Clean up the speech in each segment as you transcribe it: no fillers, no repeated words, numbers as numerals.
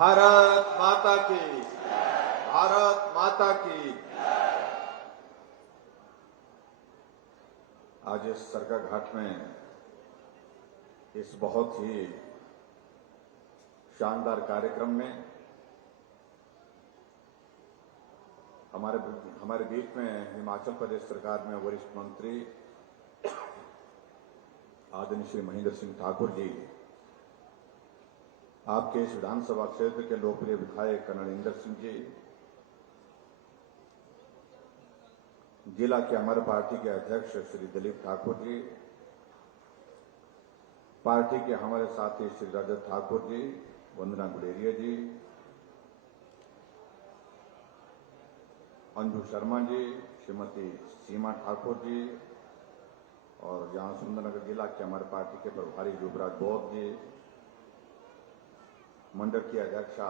भारत माता की, भारत माता की। आज इस सरका घाट में इस बहुत ही शानदार कार्यक्रम में हमारे बीच में हिमाचल प्रदेश सरकार में वरिष्ठ मंत्री आदरणीय श्री महेंद्र सिंह ठाकुर जी, आपके इस विधानसभा क्षेत्र के लोकप्रिय विधायक कर्नल इंदर सिंह जी, जिला के हमारे पार्टी के अध्यक्ष श्री दिलीप ठाकुर जी, पार्टी के हमारे साथी श्री रजत ठाकुर जी, वंदना गुलेरिया जी, अंजू शर्मा जी, श्रीमती सीमा ठाकुर जी और यहां सुंदरनगर जिला के हमारे पार्टी के प्रभारी युवराज बौद्ध जी, मंडल की अध्यक्षा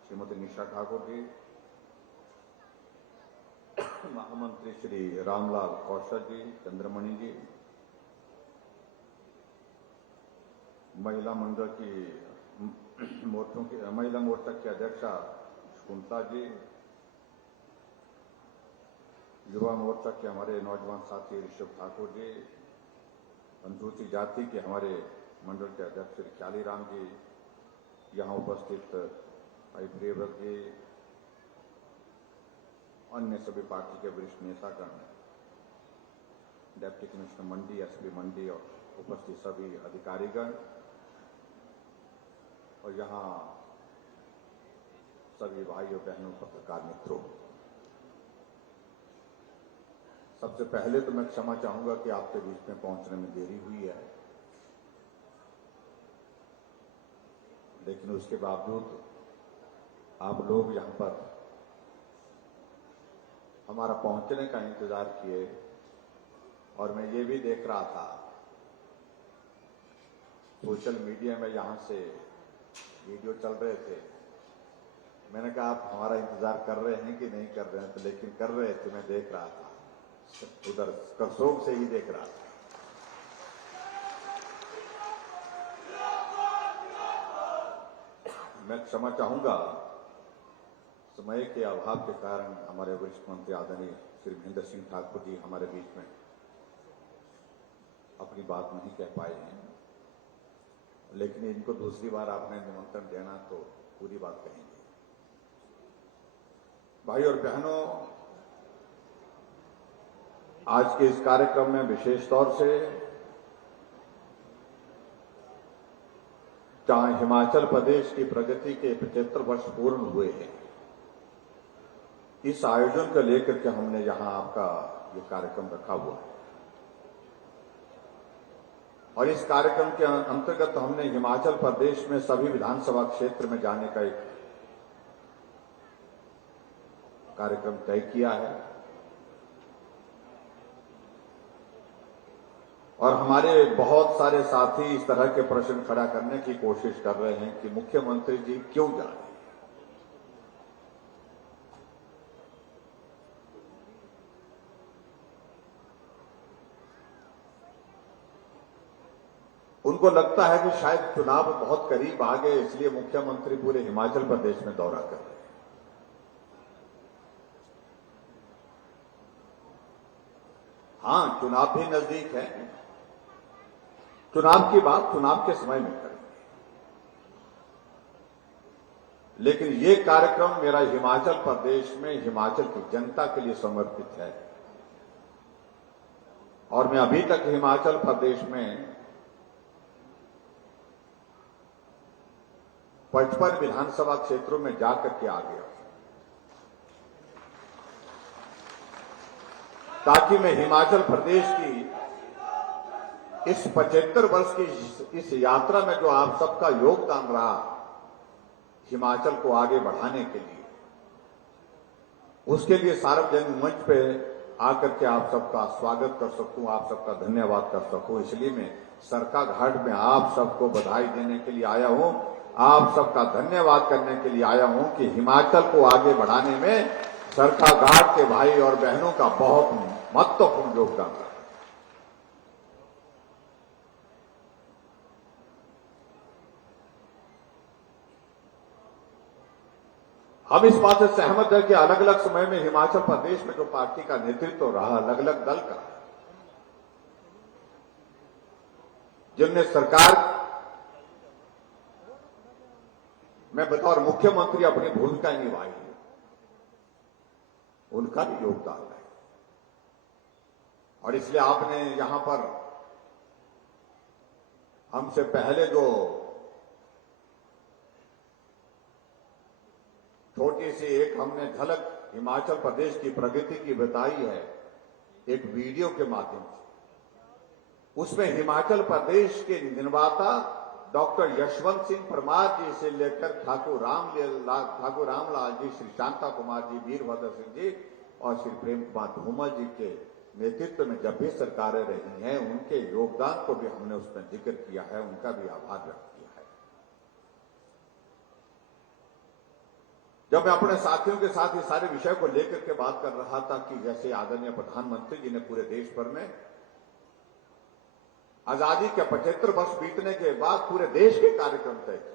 श्रीमती निशा ठाकुर जी, महामंत्री श्री रामलाल कौशल जी, चंद्रमणि जी, महिला मंडल की महिला मोर्चा की अध्यक्षा शकुंतला जी, युवा मोर्चा के हमारे नौजवान साथी ऋषभ ठाकुर जी, अनुसूचित जाति के हमारे मंडल के अध्यक्ष श्री ख्यालीराम जी, यहाँ उपस्थित भाई प्रियव्रत जी, अन्य सभी पार्टी के वरिष्ठ नेतागण, डिप्टी कमिश्नर मंडी, एसपी मंडी और उपस्थित सभी अधिकारीगण और यहाँ सभी भाइयों बहनों पत्रकार मित्रों, सबसे पहले तो मैं क्षमा चाहूंगा कि आपके बीच में पहुंचने में देरी हुई है, लेकिन उसके बावजूद आप लोग यहां पर हमारा पहुंचने का इंतजार किए और मैं ये भी देख रहा था सोशल मीडिया में यहां से वीडियो चल रहे थे। मैंने कहा आप हमारा इंतजार कर रहे हैं कि नहीं कर रहे हैं, तो लेकिन कर रहे थे, मैं देख रहा था, उधर करसोग से ही देख रहा था। मैं क्षमा चाहूंगा, समय के अभाव के कारण हमारे वरिष्ठ मंत्री आदरणीय श्री महेंद्र सिंह ठाकुर जी हमारे बीच में अपनी बात नहीं कह पाए हैं, लेकिन इनको दूसरी बार आपने निमंत्रण देना तो पूरी बात कहेंगे। भाई और बहनों, आज के इस कार्यक्रम में विशेष तौर से जहां हिमाचल प्रदेश की प्रगति के 75 वर्ष पूर्ण हुए हैं, इस आयोजन को लेकर के हमने यहां आपका ये कार्यक्रम रखा हुआ है और इस कार्यक्रम के अंतर्गत हमने हिमाचल प्रदेश में सभी विधानसभा क्षेत्र में जाने का एक कार्यक्रम तय किया है और हमारे बहुत सारे साथी इस तरह के प्रश्न खड़ा करने की कोशिश कर रहे हैं कि मुख्यमंत्री जी क्यों जा रहे हैं। उनको लगता है कि शायद चुनाव बहुत करीब आ गए, इसलिए मुख्यमंत्री पूरे हिमाचल प्रदेश में दौरा कर रहे हैं। हाँ, चुनाव भी नजदीक है, चुनाव की बात चुनाव के समय में करेंगे, लेकिन ये कार्यक्रम मेरा हिमाचल प्रदेश में हिमाचल की जनता के लिए समर्पित है और मैं अभी तक हिमाचल प्रदेश में 55 विधानसभा क्षेत्रों में जाकर के आ गया ताकि मैं हिमाचल प्रदेश की इस 75 वर्ष की इस यात्रा में जो आप सबका योगदान रहा हिमाचल को आगे बढ़ाने के लिए, उसके लिए सार्वजनिक मंच पे आकर के आप सबका स्वागत कर सकूं, आप सबका धन्यवाद कर सकूं। इसलिए मैं सरका घाट में आप सबको बधाई देने के लिए आया हूं, आप सबका धन्यवाद करने के लिए आया हूं कि हिमाचल को आगे बढ़ाने में सरका घाट के भाई और बहनों का बहुत महत्वपूर्ण योगदान रहा। हम इस बात से सहमत है कि अलग अलग समय में हिमाचल प्रदेश में जो पार्टी का नेतृत्व रहा, अलग अलग दल का, जिनने सरकार में बतौर मुख्यमंत्री अपनी भूमिका निभाई है, उनका भी योगदान है। और इसलिए आपने यहां पर हमसे पहले जो छोटी सी एक हमने झलक हिमाचल प्रदेश की प्रगति की बताई है एक वीडियो के माध्यम से, उसमें हिमाचल प्रदेश के निर्माता डॉक्टर यशवंत सिंह परमार जी से लेकर ठाकुर रामलाल जी, श्री शांता कुमार जी, वीरभद्र सिंह जी और श्री प्रेम कुमार धूमल जी के नेतृत्व में जब भी सरकारें रही हैं, उनके योगदान को भी हमने उसमें जिक्र किया है, उनका भी आभार व्यक्त किया है। जब मैं अपने साथियों के साथ ये सारे विषय को लेकर के बात कर रहा था कि जैसे आदरणीय प्रधानमंत्री जी ने पूरे देश भर में आजादी के 75 वर्ष बीतने के बाद पूरे देश के कार्यक्रम तय किए,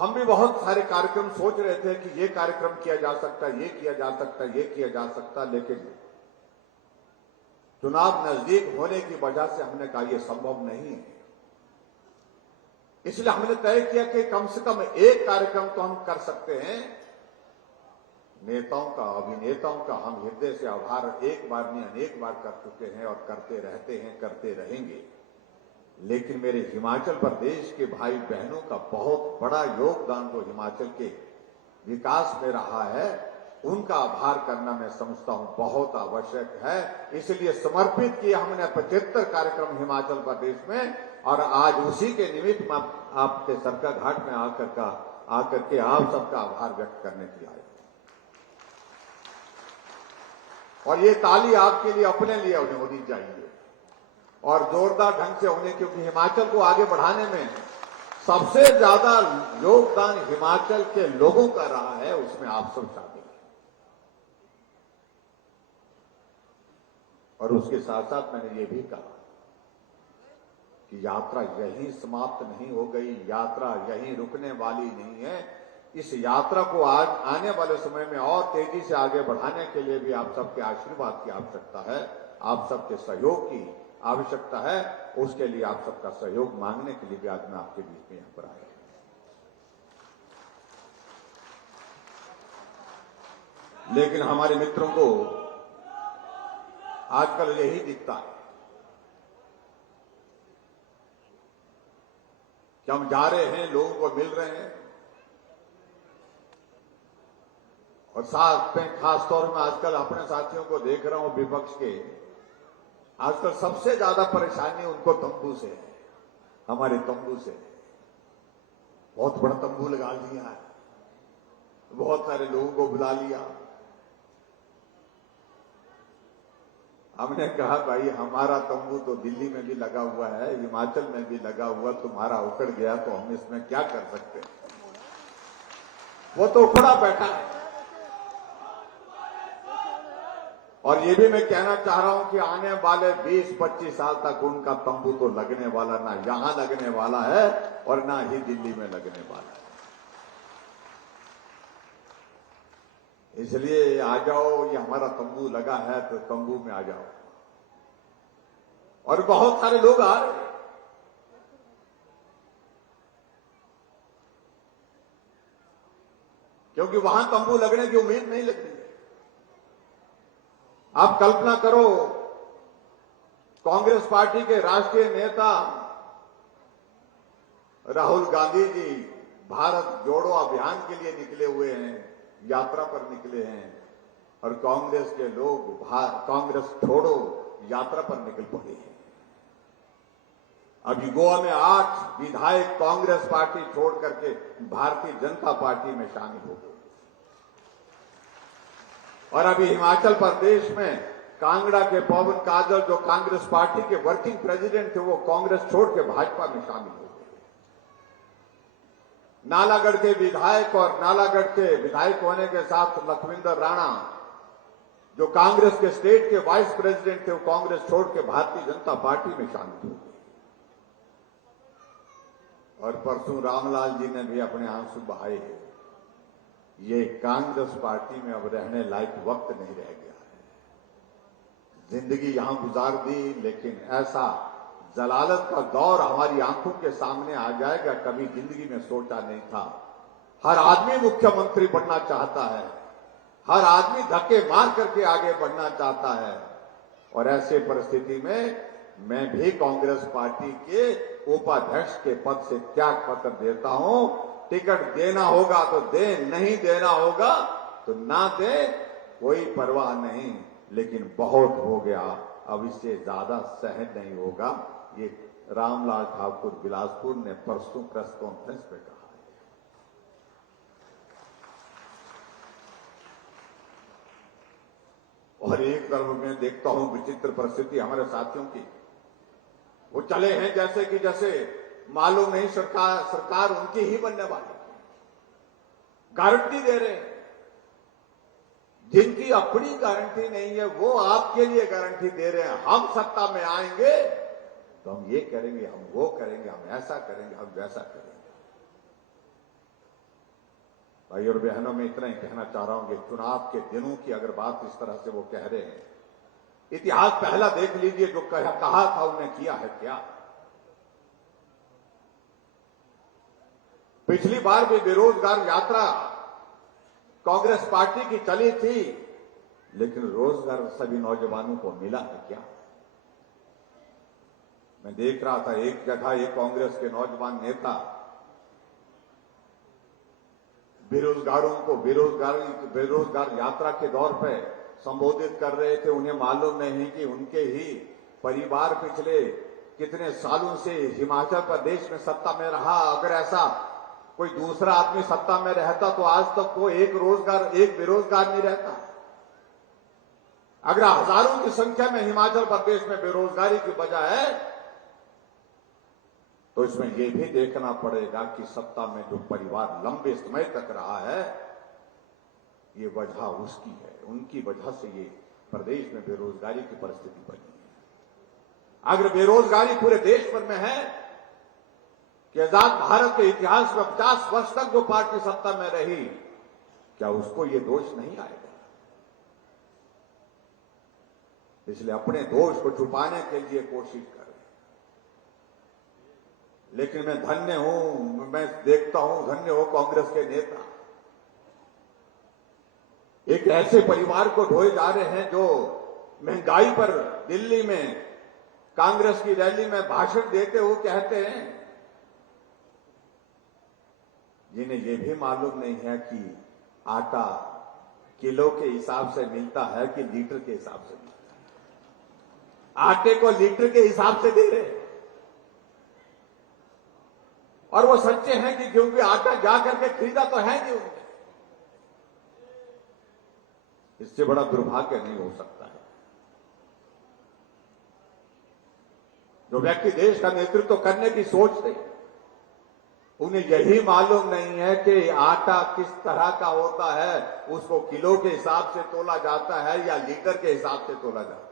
हम भी बहुत सारे कार्यक्रम सोच रहे थे कि ये कार्यक्रम किया जा सकता है, ये किया जा सकता है, ये किया जा सकता है, लेकिन चुनाव नजदीक होने की वजह से हमने कहा यह संभव नहीं है। इसलिए हमने तय किया कि कम से कम एक कार्यक्रम तो हम कर सकते हैं। नेताओं का, अभिनेताओं का हम हृदय से आभार एक बार नहीं अनेक बार कर चुके हैं और करते रहते हैं, करते रहेंगे। लेकिन मेरे हिमाचल प्रदेश के भाई बहनों का बहुत बड़ा योगदान जो हिमाचल के विकास में रहा है, उनका आभार करना मैं समझता हूं बहुत आवश्यक है। इसलिए समर्पित किए हमने 75 कार्यक्रम हिमाचल प्रदेश में, और आज उसी के निमित्त आपके सरका घाट में आकर के आप सबका आभार व्यक्त करने के लिए आए। और ये ताली आपके लिए, अपने लिए होनी चाहिए और जोरदार ढंग से होने, क्योंकि हिमाचल को आगे बढ़ाने में सबसे ज्यादा योगदान हिमाचल के लोगों का रहा है, उसमें आप सब शामिल हैं। और उसके साथ साथ मैंने ये भी कहा कि यात्रा यहीं समाप्त नहीं हो गई, यात्रा यहीं रुकने वाली नहीं है। इस यात्रा को आज आने वाले समय में और तेजी से आगे बढ़ाने के लिए भी आप सबके आशीर्वाद की आवश्यकता है, आप सबके सहयोग की आवश्यकता है। उसके लिए आप सबका सहयोग मांगने के लिए भी आज मैं आपके बीच में यहां पर आया। लेकिन हमारे मित्रों को आजकल यही दिखता है कि हम जा रहे हैं, लोगों को मिल रहे हैं, और साथ में खास तौर में आजकल अपने साथियों को देख रहा हूं विपक्ष के, आजकल सबसे ज्यादा परेशानी उनको तंबू से है, हमारे तंबू से। बहुत बड़ा तंबू लगा लिया है, बहुत सारे लोगों को बुला लिया। हमने कहा भाई हमारा तंबू तो दिल्ली में भी लगा हुआ है, हिमाचल में भी लगा हुआ, तुम्हारा उखड़ गया तो हम इसमें क्या कर सकते हैं? वो तो उखड़ा बैठा है। और ये भी मैं कहना चाह रहा हूं कि आने वाले 20-25 साल तक उनका तंबू तो लगने वाला, ना यहां लगने वाला है और ना ही दिल्ली में लगने वाला है। इसलिए आ जाओ, ये हमारा तंबू लगा है तो तंबू में आ जाओ। और बहुत सारे लोग आ रहे हैं, क्योंकि वहां तंबू लगने की उम्मीद नहीं लगती है। आप कल्पना करो, कांग्रेस पार्टी के राष्ट्रीय नेता राहुल गांधी जी भारत जोड़ो अभियान के लिए निकले हुए हैं, यात्रा पर निकले हैं, और कांग्रेस के लोग कांग्रेस छोड़ो यात्रा पर निकल पड़े हैं। अभी गोवा में 8 विधायक कांग्रेस पार्टी छोड़ करके भारतीय जनता पार्टी में शामिल हो गए। और अभी हिमाचल प्रदेश में कांगड़ा के पवन काजल, जो कांग्रेस पार्टी के वर्किंग प्रेसिडेंट थे, वो कांग्रेस छोड़ के भाजपा में शामिल हो गए। नालागढ़ के विधायक और नालागढ़ के विधायक होने के साथ लखविंदर राणा, जो कांग्रेस के स्टेट के वाइस प्रेसिडेंट थे, वो कांग्रेस छोड़ के भारतीय जनता पार्टी में शामिल हो गए। और परसों रामलाल जी ने भी अपने आंसू बहाए हैं। ये कांग्रेस पार्टी में अब रहने लायक वक्त नहीं रह गया है। जिंदगी यहां गुजार दी, लेकिन ऐसा जलालत का दौर हमारी आंखों के सामने आ जाएगा, कभी जिंदगी में सोचा नहीं था। हर आदमी मुख्यमंत्री बनना चाहता है, हर आदमी धक्के मार करके आगे बढ़ना चाहता है, और ऐसे परिस्थिति में मैं भी कांग्रेस पार्टी के उपाध्यक्ष के पद से त्याग पत्र देता हूं। टिकट देना होगा तो दे, नहीं देना होगा तो ना दे, कोई परवाह नहीं, लेकिन बहुत हो गया, अब इससे ज्यादा सहन नहीं होगा। ये रामलाल ठाकुर बिलासपुर ने परसों प्रेस कॉन्फ्रेंस पे कहा है। और एक तरफ मैं देखता हूं विचित्र परिस्थिति हमारे साथियों की, वो चले हैं जैसे मालूम नहीं सरकार उनकी ही बनने वाली, गारंटी दे रहे हैं। जिनकी अपनी गारंटी नहीं है वो आपके लिए गारंटी दे रहे हैं। हम सत्ता में आएंगे तो हम ये करेंगे, हम वो करेंगे, हम ऐसा करेंगे, हम वैसा करेंगे। भाई और बहनों, में इतना ही कहना चाह रहा हूं कि चुनाव के दिनों की अगर बात इस तरह से वो कह रहे हैं, इतिहास पहला देख लीजिए, जो कहा था उन्हें किया है क्या। पिछली बार भी बेरोजगार यात्रा कांग्रेस पार्टी की चली थी, लेकिन रोजगार सभी नौजवानों को मिला है क्या। मैं देख रहा था एक जगह एक कांग्रेस के नौजवान नेता बेरोजगारों को बेरोजगार यात्रा के दौर पे संबोधित कर रहे थे। उन्हें मालूम नहीं कि उनके ही परिवार पिछले कितने सालों से हिमाचल प्रदेश में सत्ता में रहा। अगर ऐसा कोई दूसरा आदमी सत्ता में रहता तो आज तक वो एक बेरोजगार नहीं रहता। अगर हजारों की संख्या में हिमाचल प्रदेश में बेरोजगारी की वजह है, तो इसमें यह भी देखना पड़ेगा कि सत्ता में जो परिवार लंबे समय तक रहा है, ये वजह उसकी है, उनकी वजह से ये प्रदेश में बेरोजगारी की परिस्थिति बनी है। अगर बेरोजगारी पूरे देश भर में है कि आजाद भारत के इतिहास में 50 वर्ष तक जो पार्टी सत्ता में रही, क्या उसको ये दोष नहीं आएगा। इसलिए अपने दोष को छुपाने के लिए कोशिश करें। लेकिन मैं धन्य हूं, मैं देखता हूं, धन्य हो कांग्रेस के नेता एक ऐसे परिवार को ढोए जा रहे हैं जो महंगाई पर दिल्ली में कांग्रेस की रैली में भाषण देते हुए कहते हैं, जिन्हें यह भी मालूम नहीं है कि आटा किलो के हिसाब से मिलता है कि लीटर के हिसाब से मिलता है। आटे को लीटर के हिसाब से दे रहे हैं, और वो सच्चे हैं कि क्योंकि आटा जा करके खरीदा तो है नहीं उनने। इससे बड़ा दुर्भाग्य नहीं हो सकता है। जो व्यक्ति देश का नेतृत्व करने की सोचते हैं, उन्हें यही मालूम नहीं है कि आटा किस तरह का होता है, उसको किलो के हिसाब से तोला जाता है या लीटर के हिसाब से तोला जाता है।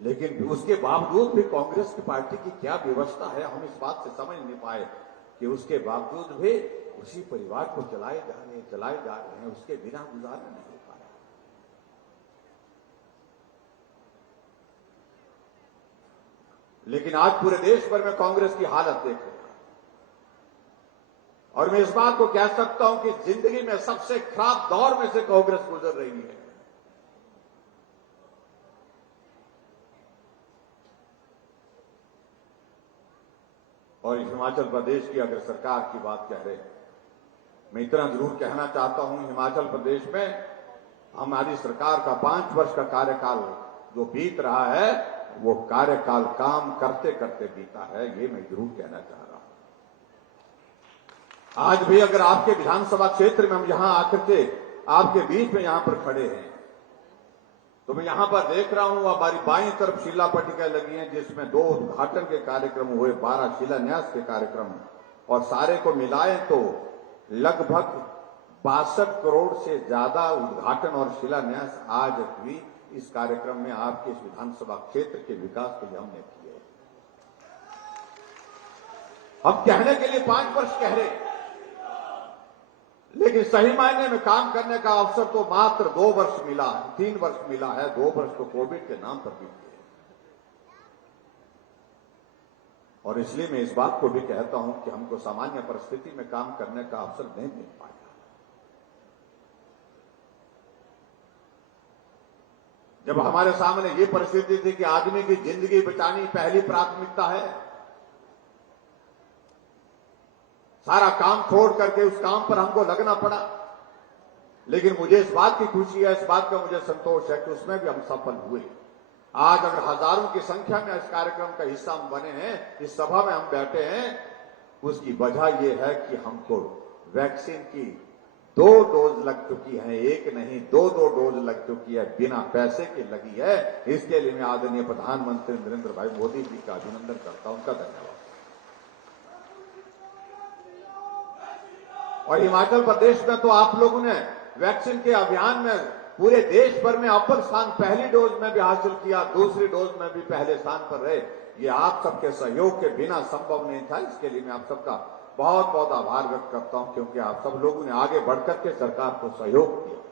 लेकिन उसके बावजूद भी कांग्रेस की पार्टी की क्या व्यवस्था है, हम इस बात से समझ नहीं पाए कि उसके बावजूद भी उसी परिवार को चलाए जा रहे हैं, उसके बिना गुजारा नहीं हो पा रहा। लेकिन आज पूरे देश भर में कांग्रेस की हालत देख रहे हैं, और मैं इस बात को कह सकता हूं कि जिंदगी में सबसे खराब दौर में से कांग्रेस गुजर रही है। और हिमाचल प्रदेश की अगर सरकार की बात कह रहे हैं, मैं इतना जरूर कहना चाहता हूं, हिमाचल प्रदेश में हमारी सरकार का 5 वर्ष का कार्यकाल जो बीत रहा है, वो कार्यकाल काम करते करते बीता है, ये मैं जरूर कहना चाह रहा हूं। आज भी अगर आपके विधानसभा क्षेत्र में हम यहां आकर के आपके बीच में यहां पर खड़े हैं, तो मैं यहां पर देख रहा हूं हमारी बाईं तरफ शिला पट्टिका लगी है, जिसमें 2 उद्घाटन के कार्यक्रम हुए, 12 शिलान्यास के कार्यक्रम, और सारे को मिलाएं तो लगभग 62 करोड़ से ज्यादा उद्घाटन और शिलान्यास आज भी इस कार्यक्रम में आपके इस विधानसभा क्षेत्र के विकास के लिए हमने किए। हम कहने के लिए 5 वर्ष कह रहे हैं, लेकिन सही मायने में काम करने का अवसर तो मात्र 2 वर्ष मिला है, 3 वर्ष मिला है। 2 वर्ष तो कोविड के नाम पर बीत गए। और इसलिए मैं इस बात को भी कहता हूं कि हमको सामान्य परिस्थिति में काम करने का अवसर नहीं मिल पाया। जब हमारे सामने ये परिस्थिति थी कि आदमी की जिंदगी बचानी पहली प्राथमिकता है, सारा काम छोड़ करके उस काम पर हमको लगना पड़ा। लेकिन मुझे इस बात की खुशी है, इस बात का मुझे संतोष है कि उसमें भी हम सफल हुए। आज अगर हजारों की संख्या में इस कार्यक्रम का हिस्सा हम बने हैं, इस सभा में हम बैठे हैं, उसकी वजह यह है कि हमको वैक्सीन की 2 डोज लग चुकी है, 1 नहीं 2 डोज लग चुकी है, बिना पैसे की लगी है। इसके लिए मैं आदरणीय प्रधानमंत्री नरेंद्र भाई मोदी जी का अभिनंदन करता हूं, उनका धन्यवाद। और हिमाचल प्रदेश में तो आप लोगों ने वैक्सीन के अभियान में पूरे देश भर में अव्वल स्थान पहली डोज में भी हासिल किया, दूसरी डोज में भी पहले स्थान पर रहे। ये आप सबके सहयोग के बिना संभव नहीं था। इसके लिए मैं आप सबका बहुत बहुत आभार व्यक्त करता हूं, क्योंकि आप सब लोगों ने आगे बढ़कर के सरकार को सहयोग किया।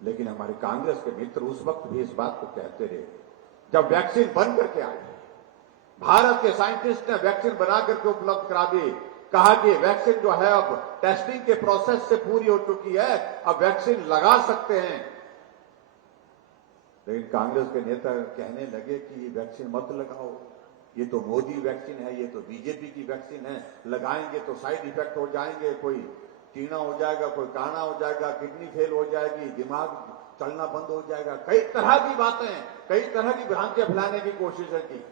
लेकिन हमारे कांग्रेस के मित्र उस वक्त भी इस बात को कहते रहे, जब वैक्सीन बन करके आई, भारत के साइंटिस्ट ने वैक्सीन बना करके उपलब्ध करा दी, कहा कि वैक्सीन जो है अब टेस्टिंग के प्रोसेस से पूरी हो चुकी है, अब वैक्सीन लगा सकते हैं। लेकिन कांग्रेस के नेता कहने लगे कि ये वैक्सीन मत लगाओ, ये तो मोदी वैक्सीन है, ये तो बीजेपी की वैक्सीन है, लगाएंगे तो साइड इफेक्ट हो जाएंगे, कोई टीना हो जाएगा, कोई काना हो जाएगा, किडनी फेल हो जाएगी, दिमाग चलना बंद हो जाएगा। कई तरह की बातें, कई तरह की भ्रांतियां फैलाने की कोशिश की।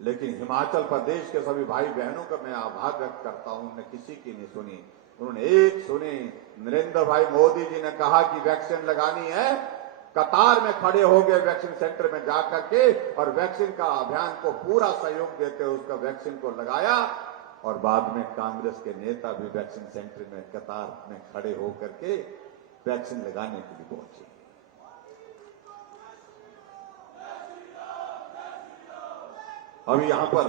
लेकिन हिमाचल प्रदेश के सभी भाई बहनों का मैं आभार व्यक्त करता हूं, उन्होंने किसी की नहीं सुनी, उन्होंने एक सुनी। नरेंद्र भाई मोदी जी ने कहा कि वैक्सीन लगानी है, कतार में खड़े हो गए वैक्सीन सेंटर में जाकर के, और वैक्सीन का अभियान को पूरा सहयोग देते हुए उसका वैक्सीन को लगाया। और बाद में कांग्रेस के नेता भी वैक्सीन सेंटर में कतार में खड़े होकर के वैक्सीन लगाने के लिए पहुंचे। अभी यहां पर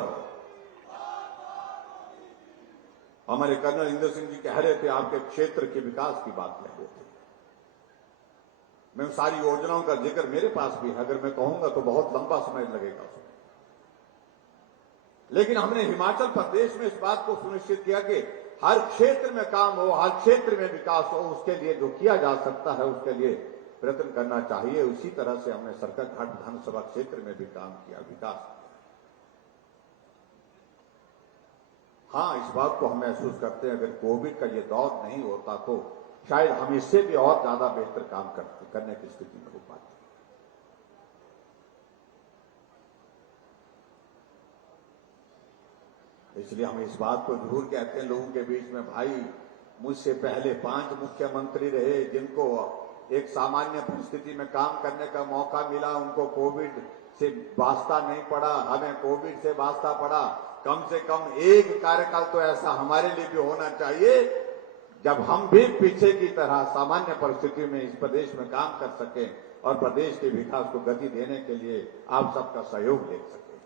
हमारे कर्नल इंदर सिंह जी कह रहे थे, आपके क्षेत्र के विकास की बात कह रहे थे। मैं सारी योजनाओं का जिक्र मेरे पास भी है, अगर मैं कहूंगा तो बहुत लंबा समय लगेगा उसमें। लेकिन हमने हिमाचल प्रदेश में इस बात को सुनिश्चित किया कि हर क्षेत्र में काम हो, हर क्षेत्र में विकास हो, उसके लिए जो किया जा सकता है उसके लिए प्रयत्न करना चाहिए। उसी तरह से हमने सरकाघाट विधानसभा क्षेत्र में भी काम किया, विकास किया। हाँ, इस बात को हम महसूस करते हैं, अगर कोविड का ये दौर नहीं होता तो शायद हम इससे भी और ज्यादा बेहतर काम करने की स्थिति में हो पाते। इसलिए हम इस बात को जरूर कहते हैं लोगों के बीच में, भाई मुझसे पहले 5 मुख्यमंत्री रहे जिनको एक सामान्य परिस्थिति में काम करने का मौका मिला, उनको कोविड से वास्ता नहीं पड़ा, हमें कोविड से वास्ता पड़ा। कम से कम एक कार्यकाल तो ऐसा हमारे लिए भी होना चाहिए जब हम भी पीछे की तरह सामान्य परिस्थिति में इस प्रदेश में काम कर सकें और प्रदेश के विकास को गति देने के लिए आप सबका सहयोग ले सकें।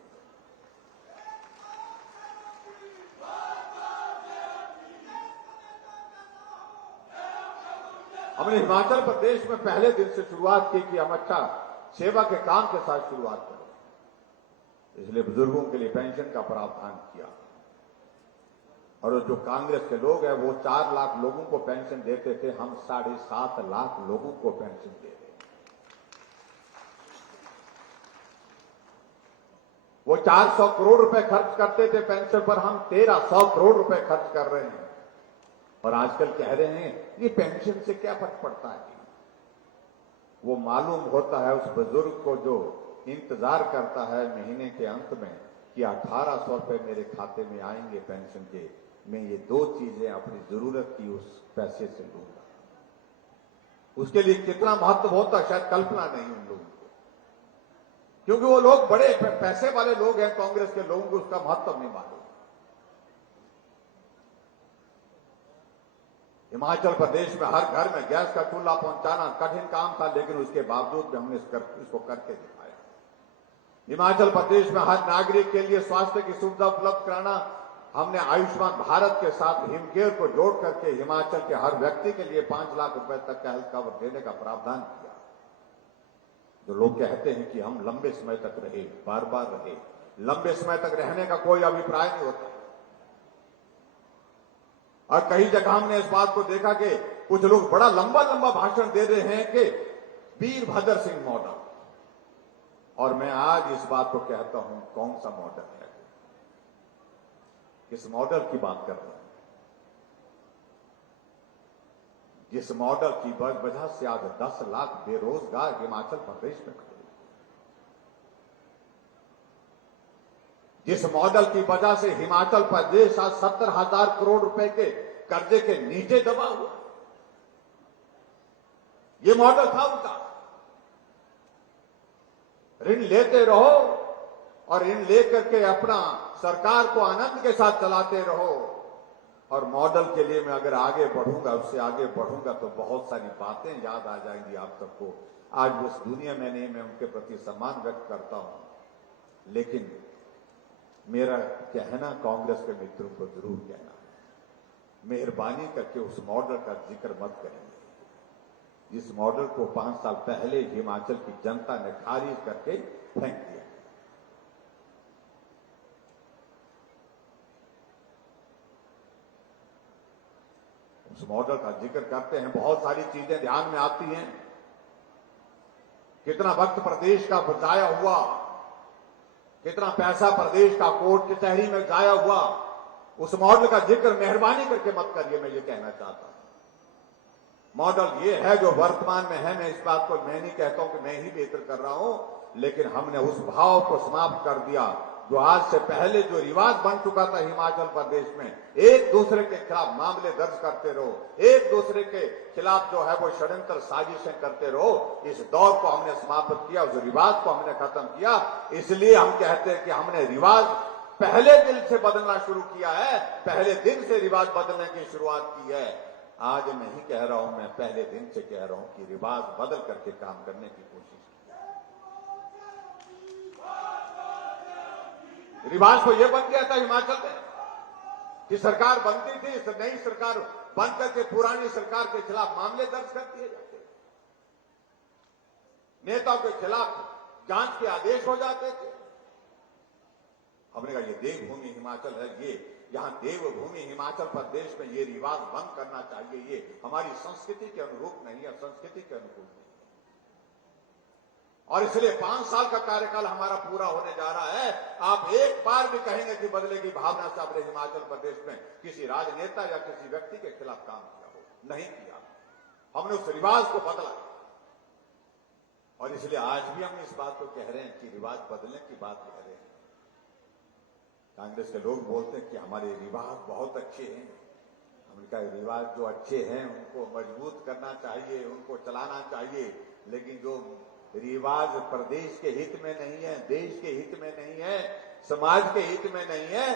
हमने हिमाचल प्रदेश में पहले दिन से शुरुआत की कि हम अच्छा सेवा के काम के साथ शुरुआत करें। इसलिए बुजुर्गों के लिए पेंशन का प्रावधान किया, और जो कांग्रेस के लोग हैं वो 4 लाख लोगों को पेंशन देते थे, हम 7.5 लाख लोगों को पेंशन दे रहे हैं। वो 400 करोड़ रुपए खर्च करते थे पेंशन पर, हम 1300 करोड़ रुपए खर्च कर रहे हैं। और आजकल कह रहे हैं ये पेंशन से क्या फर्क पड़ता है। वो मालूम होता है उस बुजुर्ग को जो इंतजार करता है महीने के अंत में कि 1800 रुपए मेरे खाते में आएंगे पेंशन के, मैं ये 2 चीजें अपनी जरूरत की उस पैसे से लूंगा। उसके लिए कितना महत्व होता शायद कल्पना नहीं उन लोगों को, क्योंकि वो लोग बड़े पैसे वाले लोग हैं। कांग्रेस के लोगों को उसका महत्व नहीं मालूम। हिमाचल प्रदेश में हर घर में गैस का चूल्हा पहुंचाना कठिन काम था, लेकिन उसके बावजूद भी हमने इसको करके दिखाया। हिमाचल प्रदेश में हर नागरिक के लिए स्वास्थ्य की सुविधा उपलब्ध कराना, हमने आयुष्मान भारत के साथ हिमकेयर को जोड़ करके हिमाचल के हर व्यक्ति के लिए 5 लाख रुपए तक का हेल्थ कवर देने का प्रावधान किया। जो लोग कहते हैं कि हम लंबे समय तक रहे, बार बार रहे, लंबे समय तक रहने का कोई अभिप्राय नहीं होता। और कई जगह हमने इस बात को देखा कि कुछ लोग बड़ा लंबा लंबा भाषण दे रहे हैं कि वीरभद्र सिंह मॉडल, और मैं आज इस बात को कहता हूं, कौन सा मॉडल है, किस मॉडल की बात कर रहे हैं? जिस मॉडल की वजह से आज 10 लाख बेरोजगार हिमाचल प्रदेश में खड़े, जिस मॉडल की वजह से हिमाचल प्रदेश आज 70,000 करोड़ रुपए के कर्जे के नीचे दबा हुआ, ये मॉडल था उनका। ऋण लेते रहो और ऋण लेकर के अपना सरकार को आनंद के साथ चलाते रहो, और मॉडल के लिए मैं अगर आगे बढ़ूंगा, उससे आगे बढ़ूंगा तो बहुत सारी बातें याद आ जाएंगी आप सबको। आज उस दुनिया में नहीं, मैं उनके प्रति सम्मान व्यक्त करता हूं, लेकिन मेरा कहना कांग्रेस के मित्रों को जरूर कहना है, मेहरबानी करके उस मॉडल का जिक्र मत करेंगे जिस मॉडल को 5 साल पहले हिमाचल की जनता ने खारिज करके फेंक दिया। उस मॉडल का जिक्र करते हैं, बहुत सारी चीजें ध्यान में आती हैं, कितना वक्त प्रदेश का बचाया हुआ, कितना पैसा प्रदेश का कोर्ट कचहरी में जाया हुआ। उस मॉडल का जिक्र मेहरबानी करके मत करिए, मैं ये कहना चाहता हूं। मॉडल ये है जो वर्तमान में है, मैं इस बात को मैं नहीं कहता हूं कि मैं ही बेहतर कर रहा हूं, लेकिन हमने उस भाव को समाप्त कर दिया जो आज से पहले जो रिवाज बन चुका था हिमाचल प्रदेश में, एक दूसरे के खिलाफ मामले दर्ज करते रहो, एक दूसरे के खिलाफ जो है वो षड्यंत्र साजिशें करते रहो। इस दौर को हमने समाप्त किया, उस रिवाज को हमने खत्म किया। इसलिए हम कहते हैं कि हमने रिवाज पहले दिन से बदलना शुरू किया है, पहले दिन से रिवाज बदलने की शुरुआत की है। आज मैं ही कह रहा हूं, मैं पहले दिन से कह रहा हूं कि रिवाज बदल करके काम करने की कोशिश की। रिवाज तो यह बन गया था हिमाचल में कि सरकार बनती थी, नई सरकार बन करके पुरानी सरकार के खिलाफ मामले दर्ज कर दिए जाते, नेताओं के खिलाफ जांच के आदेश हो जाते थे। हमने कहा ये देवभूमि हिमाचल है, ये यहां देवभूमि हिमाचल प्रदेश में ये रिवाज बंद करना चाहिए, ये हमारी संस्कृति के अनुरूप नहीं है, संस्कृति के अनुकूल नहीं है। और इसलिए 5 साल का कार्यकाल हमारा पूरा होने जा रहा है। आप एक बार भी कहेंगे कि बदलेगी भावना से आपने हिमाचल प्रदेश में किसी राजनेता या किसी व्यक्ति के खिलाफ काम किया हो? नहीं किया। हमने उस रिवाज को बदला, और इसलिए आज भी हम इस बात को कह रहे हैं कि रिवाज बदलने की बात कह रहे हैं। कांग्रेस के लोग बोलते हैं कि हमारे रिवाज बहुत अच्छे हैं। हमने कहा रिवाज जो अच्छे हैं उनको मजबूत करना चाहिए, उनको चलाना चाहिए, लेकिन जो रिवाज प्रदेश के हित में नहीं है, देश के हित में नहीं है, समाज के हित में नहीं है,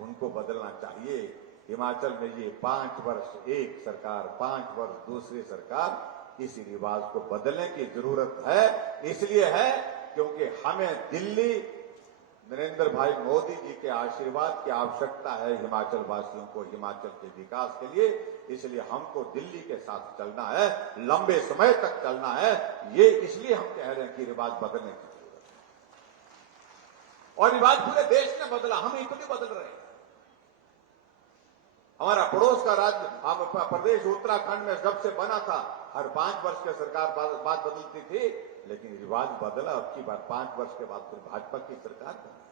उनको बदलना चाहिए। हिमाचल में ये 5 वर्ष एक सरकार, 5 वर्ष दूसरी सरकार, इस रिवाज को बदलने की जरूरत है। इसलिए है क्योंकि हमें दिल्ली नरेंद्र भाई मोदी जी के आशीर्वाद की आवश्यकता है हिमाचल वासियों को, हिमाचल के विकास के लिए। इसलिए हमको दिल्ली के साथ चलना है, लंबे समय तक चलना है। ये इसलिए हम कह रहे हैं कि रिवाज बदलने की जरूरत है, और रिवाज पूरे देश ने बदला, हम इतने बदल रहे हैं। हमारा पड़ोस का राज्य हम प्रदेश उत्तराखंड में जब से बना था, हर 5 वर्ष के सरकार बात बदलती थी, लेकिन रिवाज बदला। अब की बात 5 वर्ष के बाद फिर भाजपा की सरकार बनी।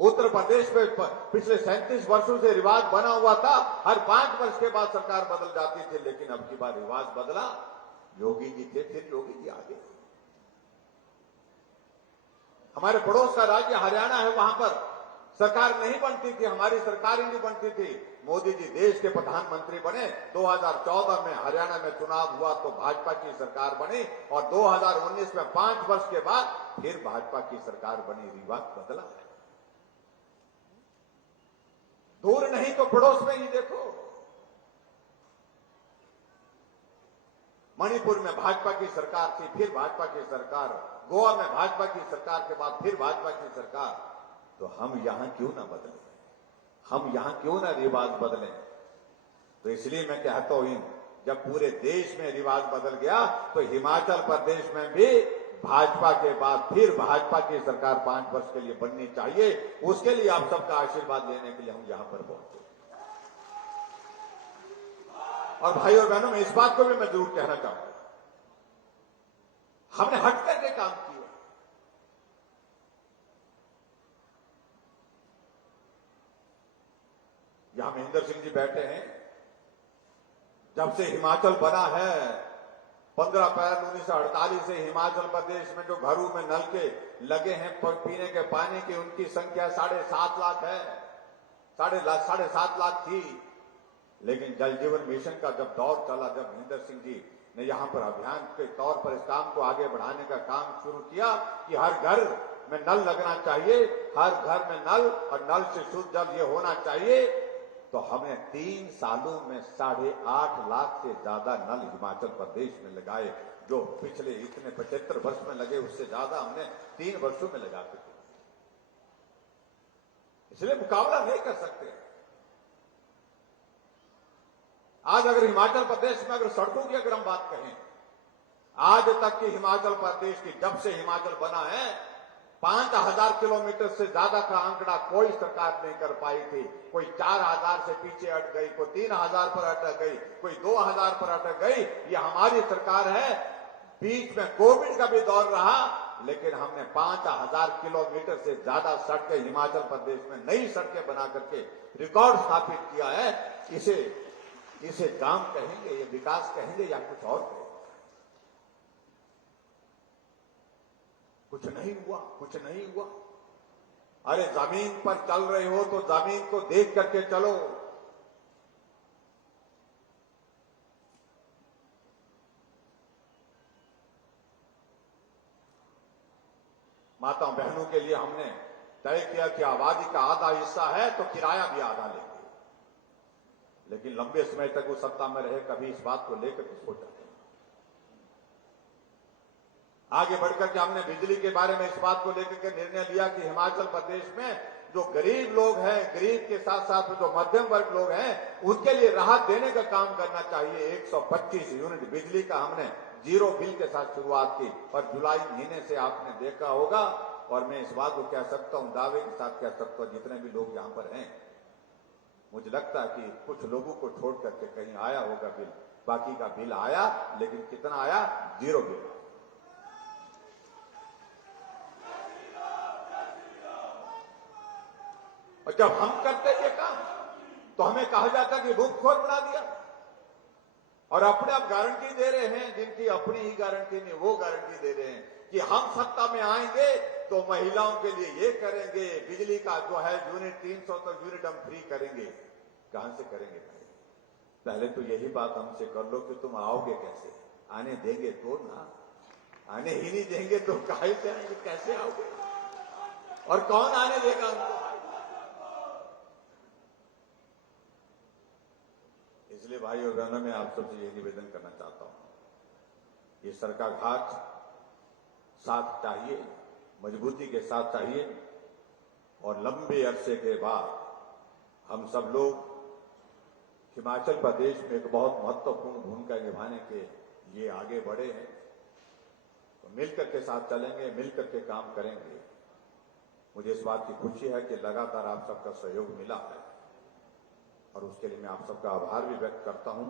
उत्तर प्रदेश में पिछले 37 वर्षों से रिवाज बना हुआ था, हर 5 वर्ष के बाद सरकार बदल जाती थी, लेकिन अब की बार रिवाज बदला। योगी जी थे, फिर योगी जी आ गए। हमारे पड़ोस का राज्य हरियाणा है, वहां पर सरकार नहीं बनती थी, हमारी सरकार ही नहीं बनती थी। मोदी जी देश के प्रधानमंत्री बने, 2014 में हरियाणा में चुनाव हुआ तो भाजपा की सरकार बनी, और 2019 में 5 वर्ष के बाद फिर भाजपा की सरकार बनी। रिवाज बदला है, दूर नहीं तो पड़ोस में ही देखो। मणिपुर में भाजपा की सरकार थी, फिर भाजपा की सरकार गोवा में भाजपा की सरकार के बाद फिर भाजपा की सरकार, तो हम यहां क्यों ना बदलें, हम यहां क्यों ना रिवाज बदलें। तो इसलिए मैं कहता हूं, जब पूरे देश में रिवाज बदल गया तो हिमाचल प्रदेश में भी भाजपा के बाद फिर भाजपा की सरकार 5 वर्ष के लिए बननी चाहिए। उसके लिए आप सबका आशीर्वाद लेने के लिए हम यहां पर पहुंचे। और भाई और बहनों, मैं इस बात को भी मैं जरूर कहना चाहूंगा, हमने हट करके काम किया। यहां महेंद्र सिंह जी बैठे हैं, जब से हिमाचल बना है 15 अप्रैल 1948 से हिमाचल प्रदेश में जो घरों में नल के लगे हैं पीने के पानी की, उनकी संख्या 7.5 लाख है, 7.5 लाख थी। लेकिन जल जीवन मिशन का जब दौर चला, जब महेंद्र सिंह जी ने यहां पर अभियान के तौर पर इस काम को आगे बढ़ाने का काम शुरू किया कि हर घर में नल लगना चाहिए, हर घर में नल और नल से शुद्ध जल ये होना चाहिए, तो हमने 3 सालों में 8.5 लाख से ज्यादा नल हिमाचल प्रदेश में लगाए। जो पिछले इतने 75 वर्ष में लगे, उससे ज्यादा हमने 3 वर्षों में लगा के। इसलिए मुकाबला नहीं कर सकते। आज अगर हिमाचल प्रदेश में अगर सड़कों की अगर हम बात कहें, आज तक की हिमाचल प्रदेश की, जब से हिमाचल बना है, 5000 किलोमीटर से ज्यादा का आंकड़ा कोई सरकार नहीं कर पाई थी। कोई 4000 से पीछे अट गई, कोई 3000 पर अटक गई, कोई 2000 पर अटक गई। ये हमारी सरकार है। बीच में कोविड का भी दौर रहा, लेकिन हमने 5000 किलोमीटर से ज्यादा सड़कें हिमाचल प्रदेश में नई सड़कें बना करके रिकॉर्ड स्थापित किया है। इसे काम कहेंगे, ये विकास कहेंगे या कुछ और कहेंगे? कुछ नहीं हुआ, कुछ नहीं हुआ। अरे जमीन पर चल रहे हो तो जमीन को देख करके चलो। माताओं बहनों के लिए हमने तय किया कि आबादी का आधा हिस्सा है तो किराया भी आधा लेंगे। लेकिन लंबे समय तक वो सत्ता में रहे, कभी इस बात को लेकर के सोचा नहीं। आगे बढ़कर के हमने बिजली के बारे में इस बात को लेकर के निर्णय लिया कि हिमाचल प्रदेश में जो गरीब लोग हैं, गरीब के साथ साथ जो मध्यम वर्ग लोग हैं, उनके लिए राहत देने का काम करना चाहिए। 125 यूनिट बिजली का हमने जीरो बिल के साथ शुरुआत की और जुलाई महीने से आपने देखा होगा। और मैं इस बात को कह सकता हूं, दावे के साथ कह सकता हूं, जितने भी लोग यहां पर हैं, मुझे लगता है कि कुछ लोगों को छोड़ करके कहीं आया होगा बिल, बाकी का बिल आया, लेकिन कितना आया? Zero bill. और जब हम करते ये काम तो हमें कहा जाता कि मुफ्तखोर बना दिया। और अपने आप गारंटी दे रहे हैं, जिनकी अपनी ही गारंटी नहीं, वो गारंटी दे रहे हैं कि हम सत्ता में आएंगे तो महिलाओं के लिए ये करेंगे, बिजली का जो है यूनिट 300 तक यूनिट हम फ्री करेंगे। कहां से करेंगे भाई? पहले तो यही बात हमसे कर लो कि तुम आओगे कैसे? आने देंगे तो ना, आने ही नहीं देंगे तो काहे से आएंगे, कैसे आओगे? और कौन आने देगा हमको? इसलिए भाई और बहनों, मैं आप सबसे ये निवेदन करना चाहता हूं, ये सरकार घाट साथ चाहिए, मजबूती के साथ चाहिए। और लंबे अरसे के बाद हम सब लोग हिमाचल प्रदेश में एक बहुत महत्वपूर्ण भूमिका निभाने के लिए आगे बढ़े हैं। तो मिलकर के साथ चलेंगे, मिलकर के काम करेंगे। मुझे इस बात की खुशी है कि लगातार आप सबका सहयोग मिला है और उसके लिए मैं आप सबका आभार भी व्यक्त करता हूं।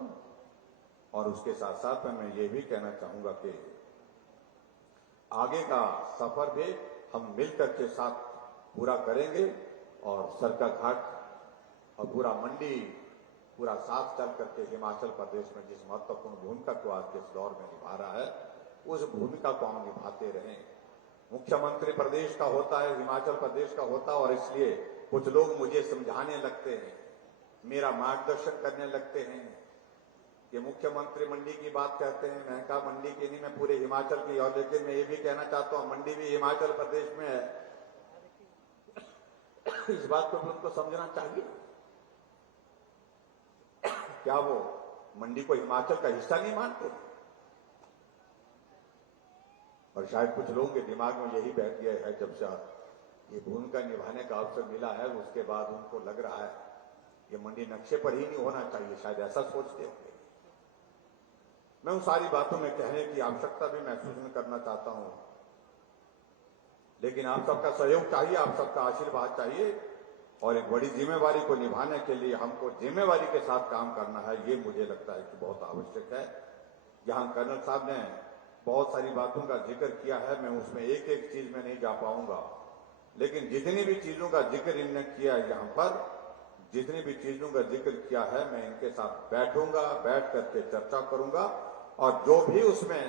और उसके साथ साथ में मैं ये भी कहना चाहूंगा कि आगे का सफर भी हम मिलकर के साथ पूरा करेंगे और सरका घाट और पूरा मंडी पूरा साथ चल करके हिमाचल प्रदेश में जिस महत्वपूर्ण भूमिका को आज के इस दौर में निभा रहा है, उस भूमिका को हम निभाते रहें। मुख्यमंत्री प्रदेश का होता है, हिमाचल प्रदेश का होता है, और इसलिए कुछ लोग मुझे समझाने लगते हैं, मेरा मार्गदर्शन करने लगते हैं कि मुख्यमंत्री मंडी की बात कहते हैं। मैं कहा मंडी की नहीं, मैं पूरे हिमाचल की। और लेकिन मैं ये भी कहना चाहता हूं, मंडी भी हिमाचल प्रदेश में है। इस बात को भी उनको समझना चाहिए। क्या वो मंडी को हिमाचल का हिस्सा नहीं मानते? और शायद कुछ लोगों के दिमाग में यही बैठ गया है, जब से ये भूमिका निभाने का अवसर मिला है उसके बाद उनको लग रहा है ये मंडी नक्शे पर ही नहीं होना चाहिए, शायद ऐसा सोचते होंगे। मैं उन सारी बातों में कहने की आवश्यकता भी महसूस नहीं करना चाहता हूं, लेकिन आप सबका सहयोग चाहिए, आप सबका आशीर्वाद चाहिए और एक बड़ी जिम्मेवारी को निभाने के लिए हमको जिम्मेवारी के साथ काम करना है, ये मुझे लगता है कि बहुत आवश्यक है। जहां कर्नल साहब ने बहुत सारी बातों का जिक्र किया है, मैं उसमें एक एक चीज में नहीं जा पाऊंगा, लेकिन जितनी भी चीजों का जिक्र इन्होंने किया है यहां पर, जितनी भी चीजों का जिक्र किया है मैं इनके साथ बैठूंगा, बैठ करके चर्चा करूंगा और जो भी उसमें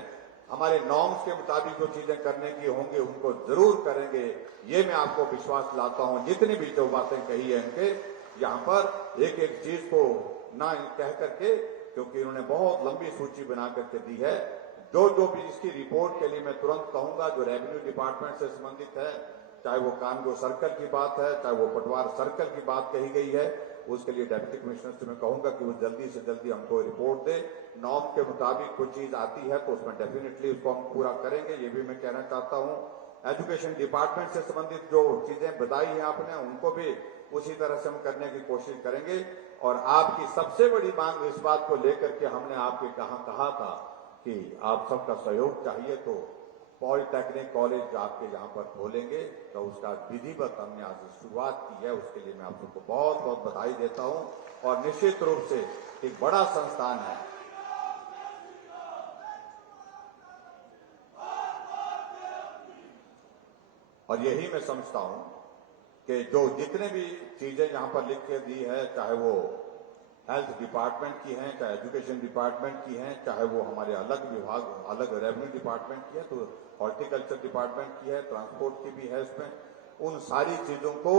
हमारे नॉर्म्स के मुताबिक जो चीजें करने की होंगी उनको जरूर करेंगे, ये मैं आपको विश्वास लाता हूं। जितनी भी जो बातें कही है इनके यहां पर एक एक चीज को ना कह करके, क्योंकि इन्होंने बहुत लंबी सूची बना करके दी है, जो जो भी इसकी रिपोर्ट के लिए मैं तुरंत कहूंगा, जो रेवेन्यू डिपार्टमेंट से संबंधित है, चाहे वो कानगो सर्कल की बात है, चाहे वो पटवार सर्कल की बात कही गई है, उसके लिए डेप्यूटी कमिश्नर से मैं कहूंगा कि वो जल्दी से जल्दी हमको रिपोर्ट दे। नॉर्म के मुताबिक कोई चीज आती है तो उसमें डेफिनेटली उसको हम पूरा करेंगे, ये भी मैं कहना चाहता हूं। एजुकेशन डिपार्टमेंट से संबंधित जो चीजें बताई हैं आपने, उनको भी उसी तरह से हम करने की कोशिश करेंगे। और आपकी सबसे बड़ी मांग इस बात को लेकर के हमने आपके कहा था कि आप सबका सहयोग चाहिए, तो पॉलिटेक्निक कॉलेज आपके यहाँ पर खोलेंगे, तो उसका विधिवत हमने आज शुरुआत की है, उसके लिए मैं आप सबको बहुत बहुत बधाई देता हूं। और निश्चित रूप से एक बड़ा संस्थान है, और यही मैं समझता हूं कि जो जितने भी चीजें यहां पर लिख के दी है, चाहे वो हेल्थ डिपार्टमेंट की हैं, चाहे एजुकेशन डिपार्टमेंट की हैं, चाहे वो हमारे अलग विभाग, अलग रेवेन्यू डिपार्टमेंट की है, तो हॉर्टिकल्चर डिपार्टमेंट की है, ट्रांसपोर्ट की भी है, इसमें उन सारी चीजों को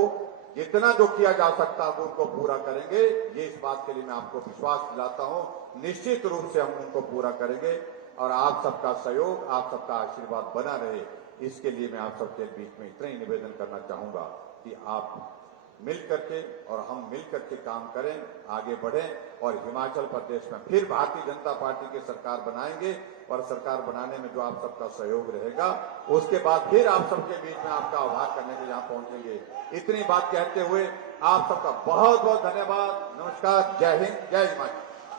जितना जो किया जा सकता है उनको पूरा करेंगे, ये इस बात के लिए मैं आपको विश्वास दिलाता हूं। निश्चित रूप से हम उनको पूरा करेंगे और आप सबका सहयोग, आप सबका आशीर्वाद बना रहे, इसके लिए मैं आप सबके बीच में इतना ही निवेदन करना चाहूंगा कि आप मिल करके और हम मिल करके काम करें, आगे बढ़ें और हिमाचल प्रदेश में फिर भारतीय जनता पार्टी की सरकार बनाएंगे। और सरकार बनाने में जो आप सबका सहयोग रहेगा, उसके बाद फिर आप सबके बीच में आपका आभार करने के यहाँ पहुंचेंगे। इतनी बात कहते हुए आप सबका बहुत बहुत धन्यवाद। नमस्कार, जय हिंद, जय हिमाचल।